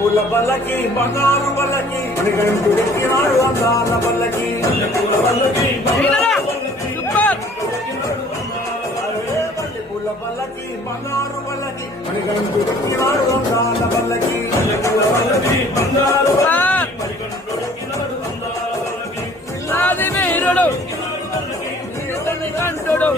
పూల బల్లకి బంగారు బల్లకి ఎక్కినాడు అందాల బల్లకి పూల బల్లకి బంగారు బల్లకి ఎక్కినాడు అందాల బల్లకి వీరుడు కంటుడు